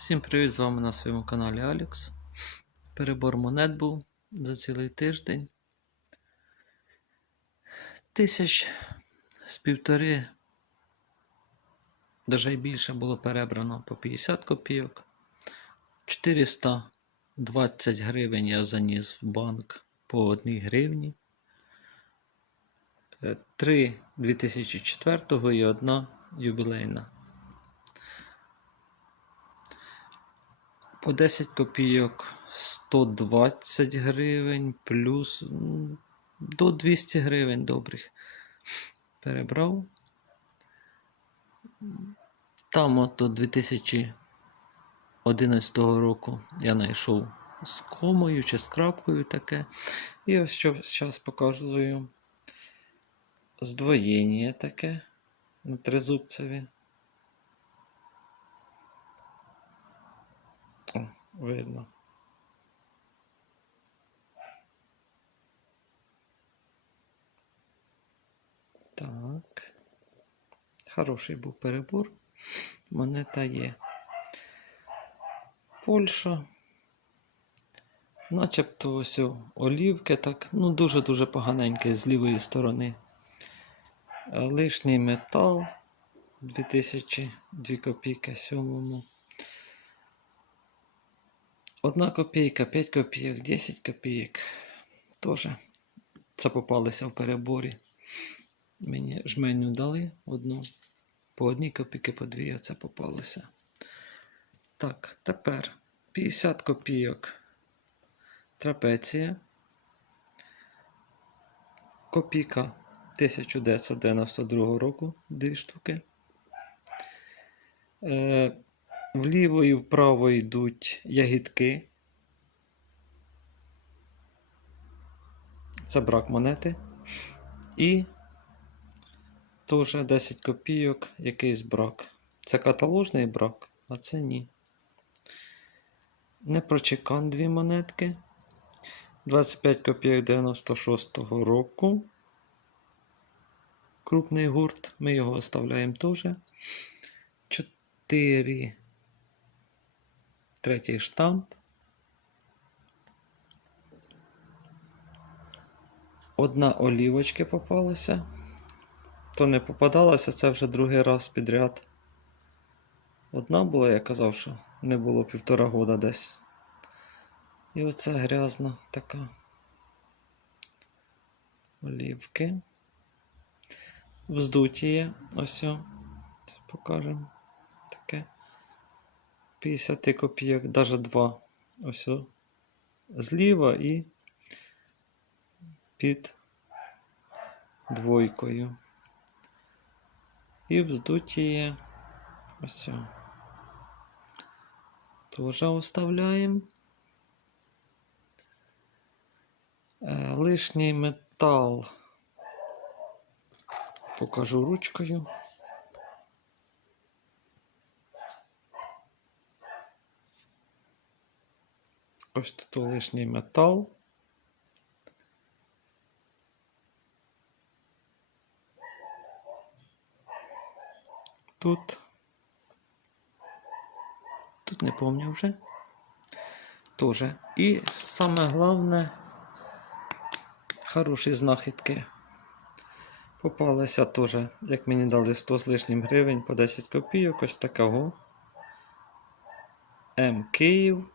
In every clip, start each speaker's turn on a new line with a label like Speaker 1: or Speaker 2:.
Speaker 1: Всім привіт! З вами на своєму каналі Алікс. Перебор монет був за цілий тиждень. Тисяч з півтори, навіть більше було перебрано по 50 копійок. 420 гривень я заніс в банк по 1 гривні. Е, Три 2004 і одна юбілейна. По 10 копійок 120 гривень, плюс до 200 гривень добрих. Перебрав. Там от до 2011 року я знайшов з комою чи з крапкою таке. І ось що зараз показую. Здвоєння таке на тризубцеві. Видно. Так. Хороший був перебор. Монета є. Польща. Начебто ось олівки, так, ну дуже-дуже поганеньке з лівої сторони. Лишній метал 2002 копійки сьомому. Одна копійка, 5 копійок, 10 копійок. Тоже це попалися в переборі. Мені жменю дали одну. По одній копійки, по дві оце попалося. Так, тепер 50 копійок. Трапеція. Копійка 1992 року. Дві штуки. Вліво і вправо йдуть ягідки. Це брак монети. І теж 10 копійок, якийсь брак. Це каталожний брак, а це ні. Не прочекан дві монетки. 25 копійок 96-го року. Крупний гурт. Ми його оставляємо теж. 4 Третій штамп. Одна олівочка попалася. То не попадалася, це вже другий раз підряд. Одна була, я казав, що не було півтора года десь. І оце грязна така. Олівки. Вздуті є. Ось. Покажемо. Таке. 50 копійок, навіть два. Ось о. зліва і під двойкою. І вздуті. Ось. Тоже оставляємо. Е, Лишній метал. Покажу ручкою. Ось тут лишній метал. Тут. Тут не помню вже. Тоже. І саме головне, хороші знахідки. Попалися теж, як мені дали 100 з лишнім гривень по 10 копійок, ось такого. М Київ.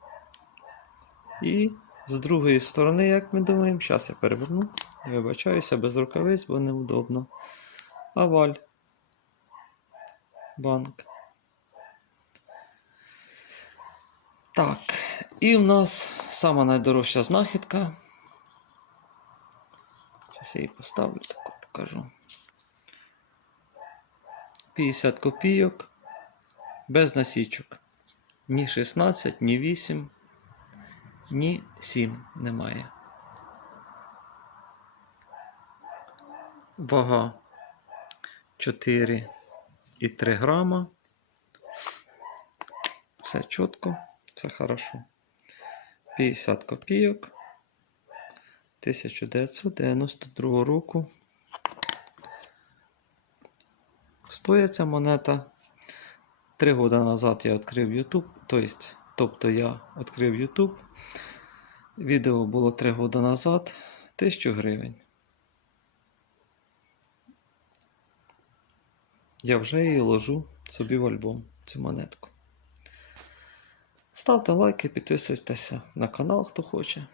Speaker 1: І з другої сторони, як ми думаємо, зараз я переверну. Вибачаюся без рукавиць, бо неудобно. Аваль. Банк. Так, і в нас сама найдорожча знахідка. Зараз я її поставлю, таку покажу. 50 копійок без насічок. Ні 16, ні 8, ні 7 немає. Вага 4 і 3 грама. Все чітко, все хорошо. 50 копійок 1992 року. Стоїть ця монета Три роки назад я відкрив YouTube, тобто, тобто я відкрив YouTube. Відео було три роки назад, 1000 гривень. Я вже її ложу собі в альбом, цю монетку. Ставте лайки, підписуйтеся на канал, хто хоче.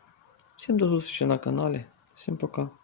Speaker 1: Всім до зустрічі на каналі. Всім пока.